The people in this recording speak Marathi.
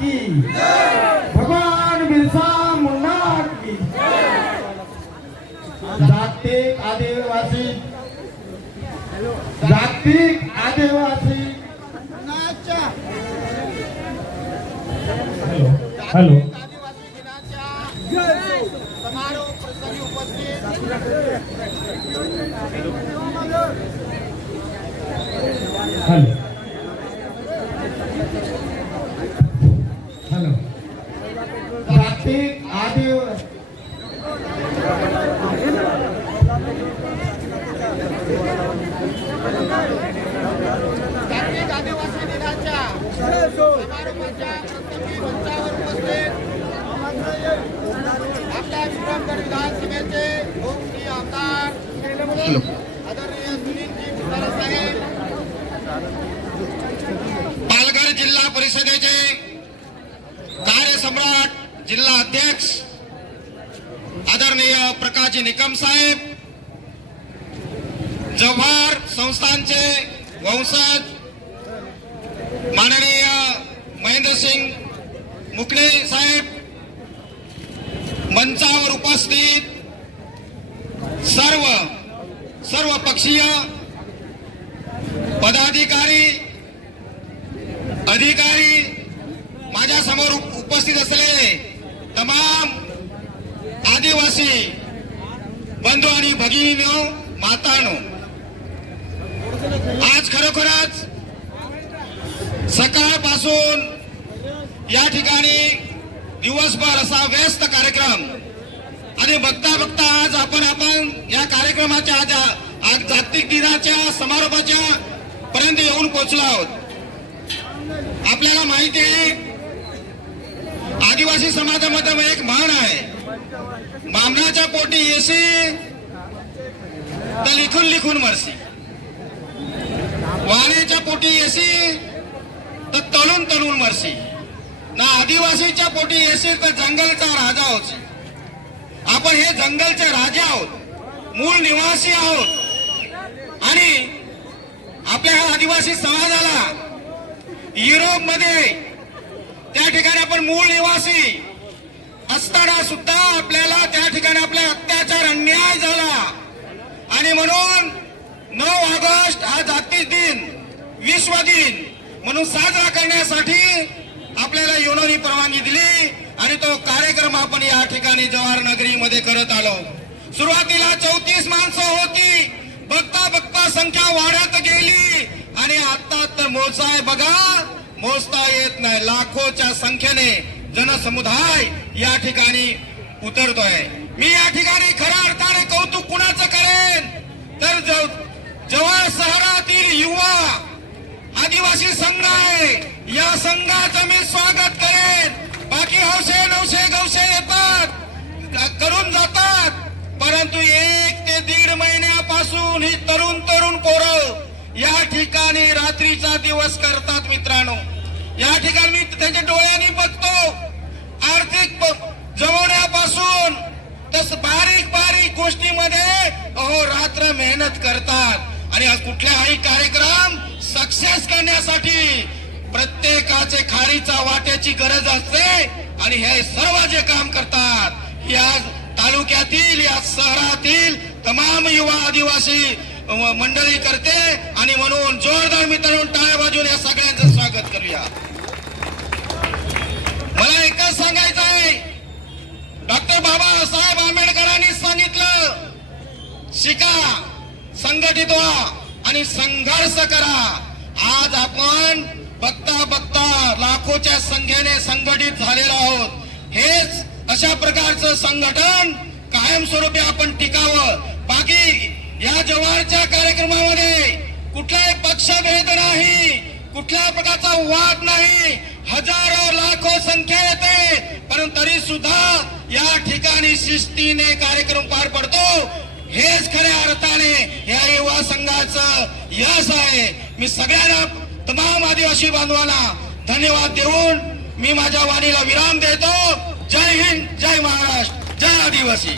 की भगवान बिरसा मुंडा की जागतिक आदिवासी जागतिक आदिवासी हॅलो हॅलो आदिवासी दिनाच्या समारोह प्रसंगी उपस्थित हॅलो हॅलो विधानसभेचे लोकप्रिय आमदार आदरणीय सुनीलजी भुसारे साहेब पालघर जिल्हा परिषदेचे कार्यसम्राट जिल्हा अध्यक्ष आदरणीय प्रकाशजी निकम साहेब जव्हार संस्थांचे वंशज माननीय महेंद्रसिंग साहेब मंचावर उपस्थित सर्व सर्व पक्षीय पदाधिकारी अधिकारी माझ्यासमोर उपस्थित असलेले तमाम आदिवासी बंधू आणि भगिनीनो मातानो आज खरोखरच सकाळपासून या ठिकाणी दिवसभर असा व्यस्त कार्यक्रम. आणि बघता बघता आज आपण आपण या कार्यक्रमाच्या आज आज जागतिक दिनाच्या समारोपाच्या पर्यंत येऊन पोहोचलो आहोत. आपल्याला माहिती आहे आदिवासी समाजामध्ये एक म्हण आहे मामनाच्या पोटी येशी तर लिखून लिखून मरसी. वाण्याच्या पोटी येशी तर तळून तळून मरसी. ना आदिवासीच्या पोटी येशील तर जंगलचा राजा आहोत आपण हे जंगलचे राजा आहोत. मूळ निवासी आहोत. आणि आपल्या ह्या आदिवासी समाजाला युरोपमध्ये त्या ठिकाणी आपण मूळ निवासी असताना सुद्धा आपल्याला त्या ठिकाणी आपला अत्याचार अन्याय झाला. आणि म्हणून नऊ ऑगस्ट हा जागतिक दिन विश्व दिन म्हणून साजरा करण्यासाठी आपल्याला युनोनी परवानगी दिली आणि तो कार्यक्रम आपण या ठिकाणी जवाहर नगरीमध्ये करत आलो. सुरुवातीला चौतीस माणसं होती. बघता बघता संख्या वाढत गेली. आणि आता तर मोजाय बघा मोजता येत नाही. लाखोच्या संख्येने जनसमुदाय या ठिकाणी उतरतोय. मी या ठिकाणी खऱ्या अर्थाने कौतुक कुणाचं करेन? तर जवळ शहरातील युवा आदिवासी संघ आहे. या संघाचं मी स्वागत करेन. बाकी हौसे नवशे गवशे येतात. करून जातात. परंतु एक ते दीड महिन्यापासून ही तरुण तरुण पोरं या ठिकाणी रात्रीचा दिवस करतात मित्रांनो. या ठिकाणी मी त्याच्या डोळ्यांनी बघतो. आर्थिक प- जमवण्यापासून तस बारीक बारीक गोष्टीमध्ये अहो रात्र मेहनत करतात. आणि कुठल्याही कार्यक्रम सक्सेस करण्यासाठी प्रत्येकाचे खारीचा वाट्याची गरज असते आणि हे सर्व जे काम करतात या तालुक्यातील या शहरातील तमाम युवा आदिवासी मंडळी करते आणि म्हणून जोरदार मित्रांनो टाळ्या बाजून या सगळ्यांचं स्वागत करूया. मला एकच सांगायचं आहे. डॉक्टर बाबासाहेब आंबेडकरांनी सांगितलं शिका संघटित व्हा आणि संघर्ष करा. आज आपण बघता बघता लाखोच्या संख्येने संघटित झालेलो आहोत. हेच अशा प्रकारचं संघटन कायमस्वरूपी आपण टिकावं. बाकी या जवळच्या कार्यक्रमामध्ये कुठलाही पक्षभेद नाही कुठल्या प्रकारचा वाद नाही हजारो लाखो संख्या येते पण तरी सुद्धा या ठिकाणी शिस्तीने कार्यक्रम पार पडतो. हेच खऱ्या अर्थाने या युवा संघाचं यश आहे. मी सगळ्यांना तमाम आदिवासी बांधवांना धन्यवाद देऊन मी माझ्या वाणीला विराम देतो. जय हिंद जय महाराष्ट्र जय आदिवासी.